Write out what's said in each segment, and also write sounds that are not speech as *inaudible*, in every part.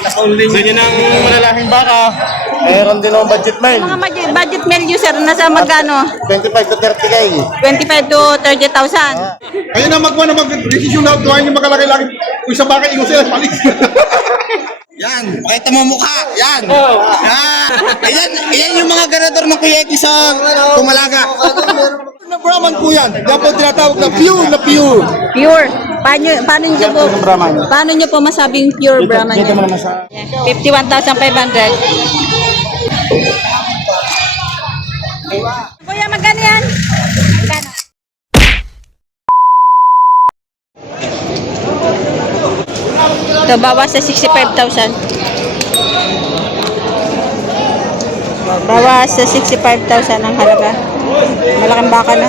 Ganyan ang malalaking baka. Meron din ang budget mail. Mga budget, budget meal user, nasa magkano? 25 to 30k. 25 to 30,000. Ayun na magwa na mag-decision na tuwain yung makalaki lagi. Kung isa baka ingo sila, palig. Yan, pakita mo mukha. Yan. Yan. Ayan, ayan yung mga ganador ng kuyeti sa Tumalaga. Brahman po yan. Po tinatawag na pure na pure. Pure. Paano, paano nyo po, Brahman. paano nyo po masabing pure Brahman Dito yan? naman sa... 51,500. Kuya, magkano yan? Magkano? Ito, bawas sa 65,000. Bawas sa 65,000 ang halaga. Malaking baka na.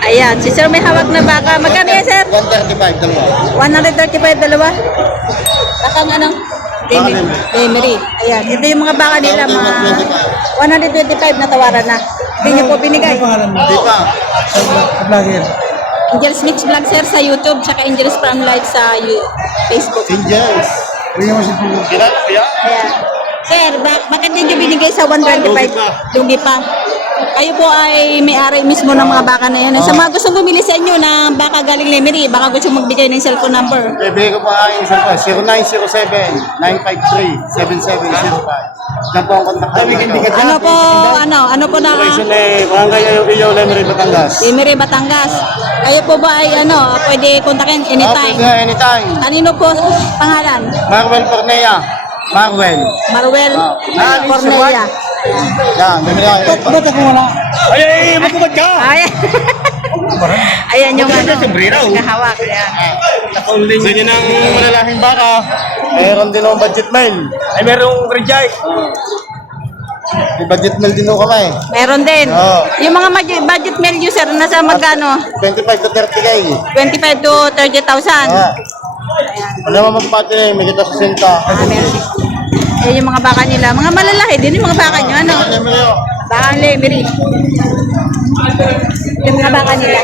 Ayan, si sir may hawak na baka. Magkano yan, sir? 135 dalawa. 135 dalawa. Bakang ano? Emery. Emery. Ayan, ito yung mga baka nila, mga 125 na tawaran na. Hindi niyo po binigay. Hindi pa. Angels Mix Vlog, sir, sa YouTube, tsaka Angels Prime Live sa you- Facebook. Angels. Ayan. Sir, bak bakit hindi niyo binigay sa 125? Hindi pa. Kayo po ay may-ari mismo ng mga baka na yan. Sa mga gusto bumili sa inyo ng baka galing Lemery, baka gusto magbigay ng cellphone number. Ibigay ko pa ang isang pa. 0907-953-7705. Yan po ang kontak namin. Ano po, ano, ano po na... Location eh, Barangay Ayaw Lemery, Batangas. Lemery, Batangas. Kayo po ba ay ano, pwede kontakin Ah, anytime? pwede na, anytime. Kanino po pangalan? Marwell Cornea. Marwell. Maruel Ah, Cornelia. Yan, bumili ako. Ba't ako wala? Ay, ay, ay, matubad ka! Ay. *laughs* Ayan yung ano, kahawak. Ayan. Ganyan ang malalaking baka. Meron din ang budget mail. Ay, merong reject. May budget mail din ako kami. Meron din. Oo. Yung mga budget, budget meal user, nasa magkano? 25 to 30k. 25 to 30,000. Ah. Ano naman na may kita sa sinta. Ah, meron din. Ayan yung mga baka nila. Mga malalaki din yung mga baka nyo. Ano? Ano mo yun? Baka lemery. Yung mga baka nila.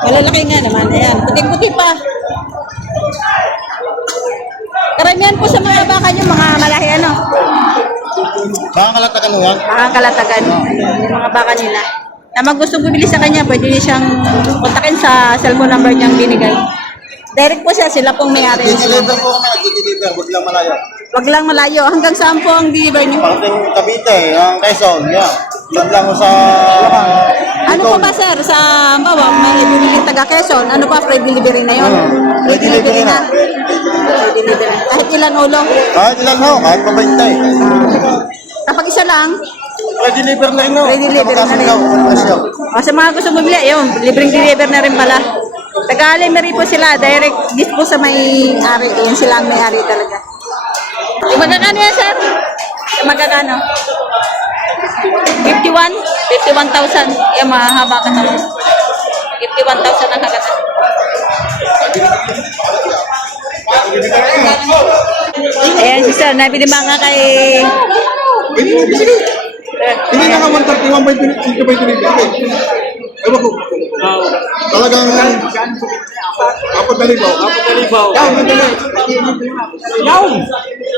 Malalaki nga naman. Ayan. Puting-puti pa. Karamihan po sa mga baka nyo, mga malaki ano. Baka kalatakan mo yan? Baka kalatagan. Yung mga baka nila. Na mag gusto bumili sa kanya, pwede niyo siyang kontakin sa cellphone number niyang binigay. Direct po siya, sila pong may-ari. Deliver po kami, nag-deliver, wag lang malayo. Wag lang malayo. Hanggang saan po ang deliver niyo? Parating Cavite, ang Quezon, yan. Wag lang ko sa... Ano po ba sir, sa bawa, may ibibili taga Quezon, ano pa, free delivery na yun? Free delivery na. Free delivery. Kahit ilan ulo. Kahit ilan ho, kahit pa 20. Kapag isa lang, Free deliver na yun ho. Free delivery na rin. O sa mga gusto bumili, yun, libreng deliver na rin pala. Taga Lemery po sila, direct gift po sa may-ari, yun sila ang may-ari talaga. Yung magkakano yan sir? Yung magkakano? 51? 51,000. Yung mahaba ka naman. 51,000 ang halaga. Ayan si sir, nabili mga kay... Hindi na nga 131 by 20 by 20. Ewan ko. Talagang apat na libaw. Apat na libaw. Yan, madali.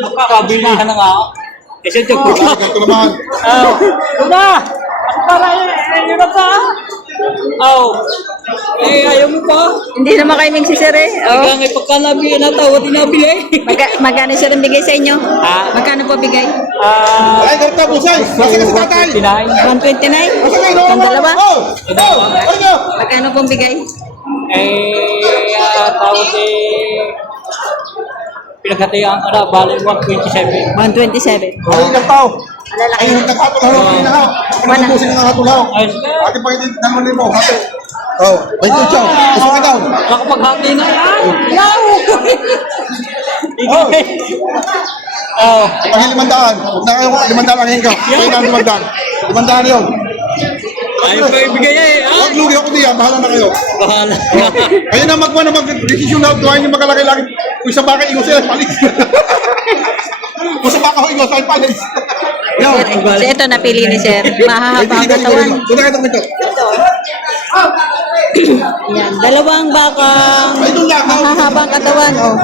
Makakabili ka na nga ako. Kasi ito ko. Ito naman. Oh, diba? Ako para yun na pa. Oh, eh. Hindi naman kayo si sir eh. Oh. Hanggang oh. pagka nabili na tao, di nabili. Magka, magkano sir ang bigay sa inyo? Ah. Magkano po bigay? Ah, Ay, karta, busay. Nasa ka si tatay. 159. 129? Nasa kayo, Ang dalawa? Oh! Oh! Ano? Magkano pong bigay? Eh, ah, tawag eh, pinagkatayaan ka na, bali 127. 127. Ay, ilang tao. Malalaki. Ay, nagkakatulaw. Ay, nakaw. Ano busin ng nakatulaw? Ayun. Ate, pagkita naman mo. Ate. Oh, wait, wait, chow. Gusto ka daw. Nakapaghati na yan. Yaw! Oh, Oh, pag limandaan. Huwag na kayo limandaan ang hingga. Kayo na limandaan. Limandaan yun. ayaw pa ibigay eh. Ah, Huwag lugi ako diyan. Bahala na kayo. bahala. *laughs* Ayun na magwa na mag-decision na tuwain yung makalaki lagi. Kung isa baka ingo sila, palig. Kung sa baka ho ingo, sa'yo palig. Yo. So ito napili ni sir. Mahahaba ang katawan. Kayo dokumento. Ito. Yan, dalawang bakang mahahabang katawan, oh.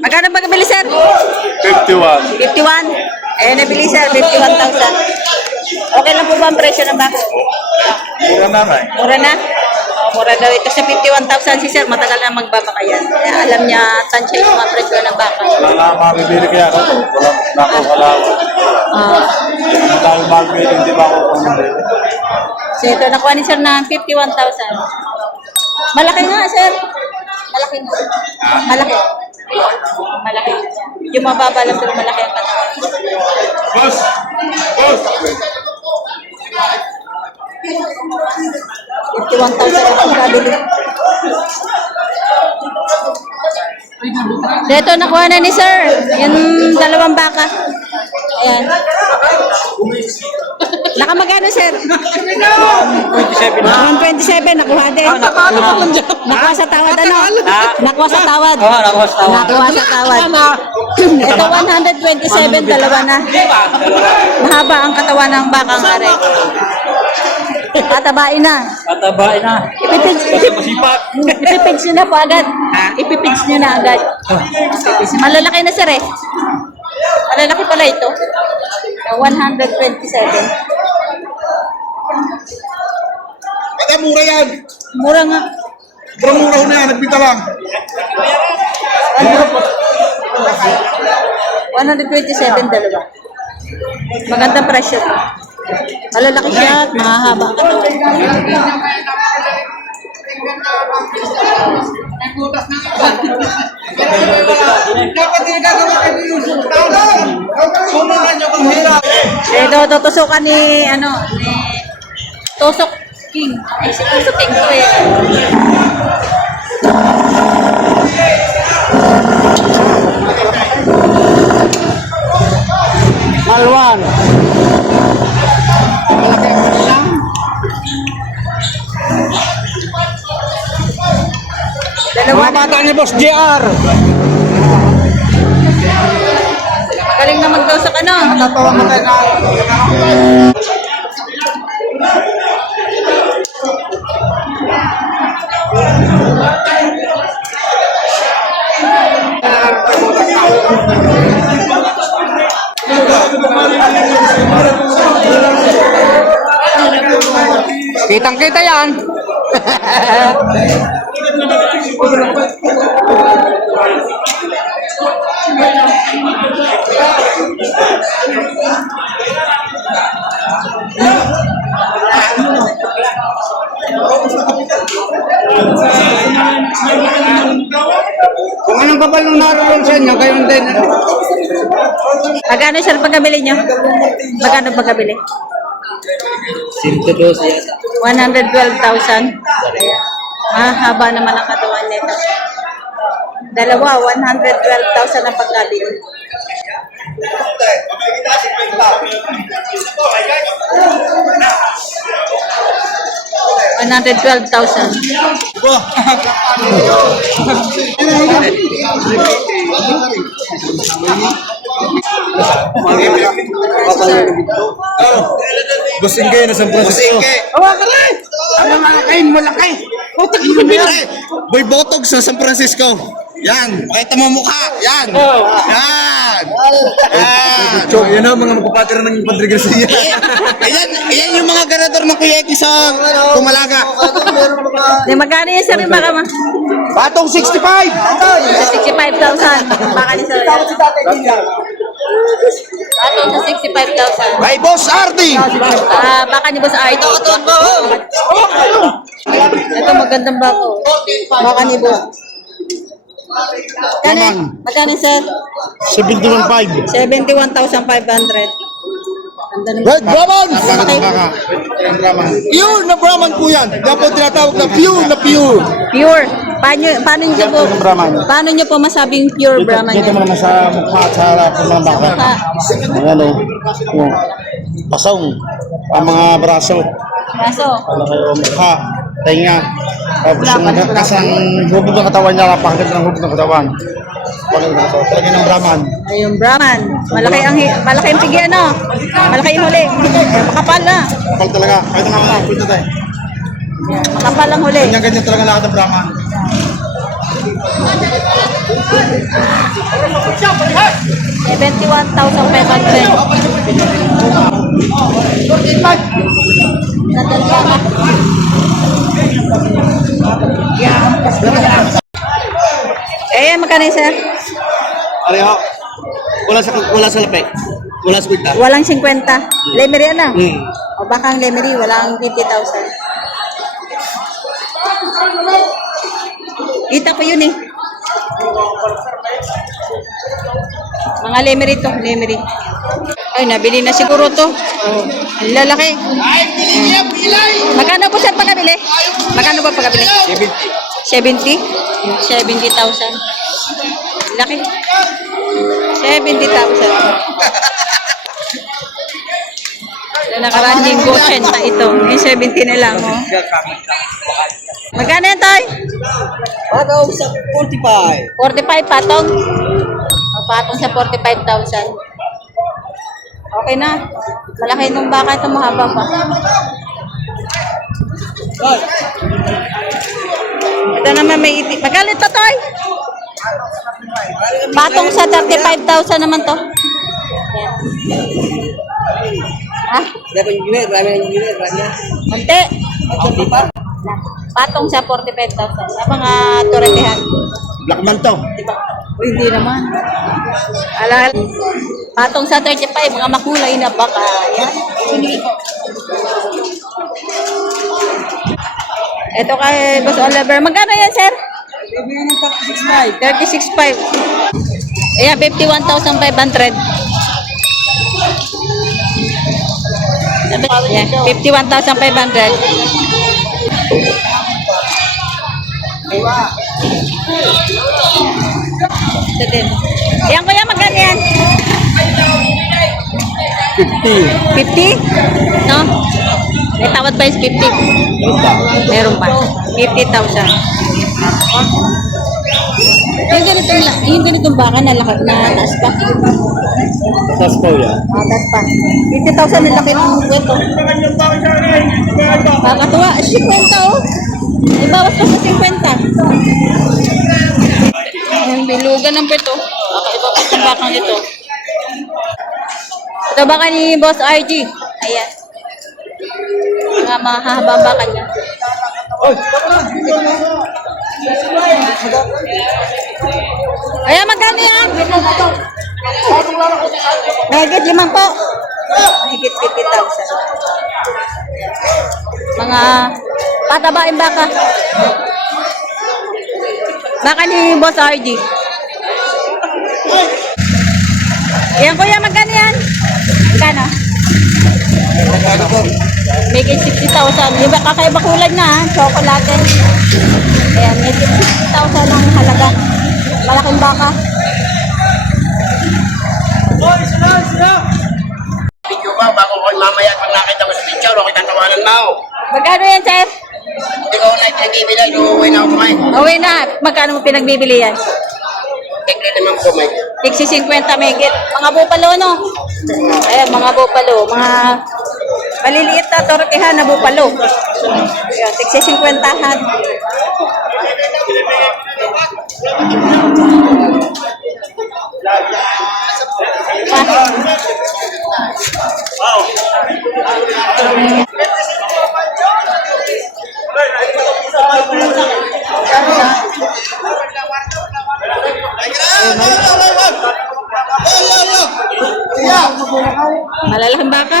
Magkano ba nabili, sir? 51. 51. Eh, nabili, sir, 51,000. Okay lang po ba ang presyo ng baka? Mura na eh. Mura na? Mura daw ito sa 51,000 si sir. Matagal na magbabaka yan. Kaya alam niya, tansya yung mga presyo ng baka. Wala na makibili kaya ako. Wala na ako wala ako. Ah. Dahil makibili, hindi ba ako pumili. so ito, nakuha ni sir ng 51,000. Malaki nga, sir. Malaki nga. Malaki. Malaki. Yung mababa lang pero malaki ang katawan. Boss! Boss! 51,000 ang pagkabili. Dito, nakuha na ni sir. Yung dalawang baka. Ayan. Nakamagano, sir? 27 na. 127, nakuha din. Nakuha sa tawad, ano? Nakuha sa tawad. Oo, nakuha sa tawad. Nakuha sa tawad. Ito, 127, dalawa na. Mahaba ang katawan ng bakang are. Patabain na. Patabain na. Ipipage, Masipag. ipipage nyo na po agad. Ipipage nyo na agad. Ipipage. Malalaki na sir eh. Malalaki pala ito. 127. Kada mura yan. Mura nga. Mura-mura ho na yan. Nagbita lang. 127 dalawa. Magandang presyo. Malalaki siya at mahahaba ang katawan. Eh, do, do, tusukan ni, ano, ni Tusok King. Eh, si Tusok King to eh. Bata ni Boss JR. Galing na magtusok, ano? Natawa mo tayo na. Kitang kita yan. *laughs* Kung anong kapal nung naroon sa inyo, gayon din. Magkano sir pagkabili nyo? Magkano pagkabili? 112,000. Ah, haba naman ang katawan nito. Dalawa, 112,000 ang pagkabili. One hundred twelve thousand. Busing kayo na San Francisco. Ano malaki, malaki. Putak mo Boy Botog sa San Francisco. Yan, pakita mo mukha. Yan. Yan. Yan. So, yan na mga magpapatira ng Padre Garcia. Ayan, ayan yung mga ganador ng Kuya Eki sa Kumalaga. Di magkano yung sir yung baka ma? Batong 65. Sa 65,000. Baka ni sir. Ato sa 65,000. By Boss Ardi. Ah, baka ni Boss Art. Ito magandang bako. Baka ni Boss. Magkano? Magkano sir? 71.5. 71,500. Red Brahman! Malaki. Pure na Brahman po yan. Yan po tinatawag na pure na pure. Pure. Paano, paano nyo po, paano nyo po masabing pure Brahman Dito yan? mo naman sa mukha at sa harap ng mga baka. Mukha. Ayan o. Yung pasong. Ang mga braso. Ano kayo mukha. Tenga. Tapos yung kasang hubog ng katawan niya, napakagad ng hubog ng katawan. Na. Lagi ng Brahman. Ay, yung Brahman. Malaki ang, malaki ang pigi, ano? Malaki yung huli. Ay, makapal na. Kapal talaga. Kahit nga mga punta tayo. Makapal ang huli. Ganyan-ganyan talaga lahat ng Brahman. Eh, 21,500. Eh, magkano yun, sir? Pareho. Wala sa wala sa lapay. Wala sa kwenta. Walang 50. Lemery ano? Hmm. O baka ang lemery, walang 50,000. Kita ko yun eh. Mga lemery to, lemery. Ay, nabili na siguro to. Oh, ang lalaki. Magkano po sir pagkabili? Magkano ba pagkabili? 70. 70? 70,000. Laki. 70,000. Na nakaraan linggo, 80 ito. May 70 na lang, oh. Magkano yan, Toy? Ano sa 45? 45 patong. O, patong sa 45,000. Okay na. Malaki nung baka ito, mahaba pa. Ito naman may iti. Magkano ito, Toy? Patong sa 35,000 naman to. Ha? Dapat yung gilid, marami yung gilid, marami. Konti. Okay pa? Patong sa 45,000. Sa mga turetehan. Blackman to. Diba? Hindi naman. Alal. Patong sa 35, mga makulay na baka. Yan. Ito kay Boss Oliver. Magkano yan, sir? 36.5. Ayan, 51,500. Yan, 51,500. Ito din. Yan kuya, magkano yan? 50. 50? No? May tawad ba yung 50? Meron pa. 50,000. Yung ganitong, yung ganitong baka na, laki, na taas pa. Tapos po yan. Ah, taas pa. 50,000 na laki ng kwento. Kakatuwa. 50 oh. May bawas pa sa 50. Yung bilugan ng pito. Kakaiba pa sa bakang ito. Ito baka ni Boss RG. Ayan. Mga mahahabang baka niya. Ayan, magkano yan? Mahigit limang po. Mahigit 50,000. Mga patabain baka. Baka ni Boss RG. Yan kuya? Magkano? May 60,000. Yung ba- kakaiba kulay na, ha? chocolate. Ayan, may 60,000 ang halaga. Malaking baka. Video ba? Bago ko mamaya pag nakita mo sa picture, okay kang tawanan mo. Magkano yan, sir? Hindi ko na pinag-ibigay, uuwi na ako kumain. Okay na. Magkano mo pinagbibili yan? Tekli naman po, may. Tiksi 50 megit. Mga bupalo, no? Ayan, mga bupalo. Mga maliliit na torkehan na bupalo. Ayan, tiksi 50 han. Malalaking baka.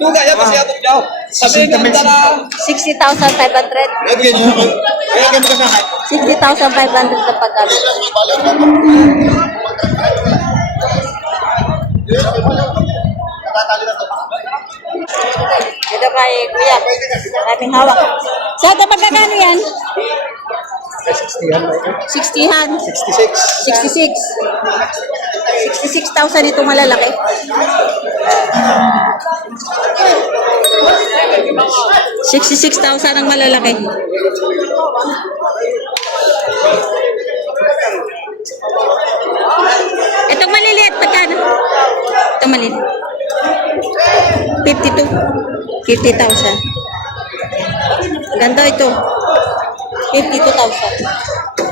Tuga yan kasi atok daw. Sabi nga tala. 60,500. Bigyan niyo. Kaya ganun ka sa akin. 60,500 na pagkabili. Ito kay Kuya. Ating hawak. Sa ito magkakano yan? 60 han. 66. 66. 66,000 itong malalaki. Sixty-six thousand ang malalaki. Itong maliliit, pagkano? Itong maliliit. 52. 50,000. Ganda ito. 52,000.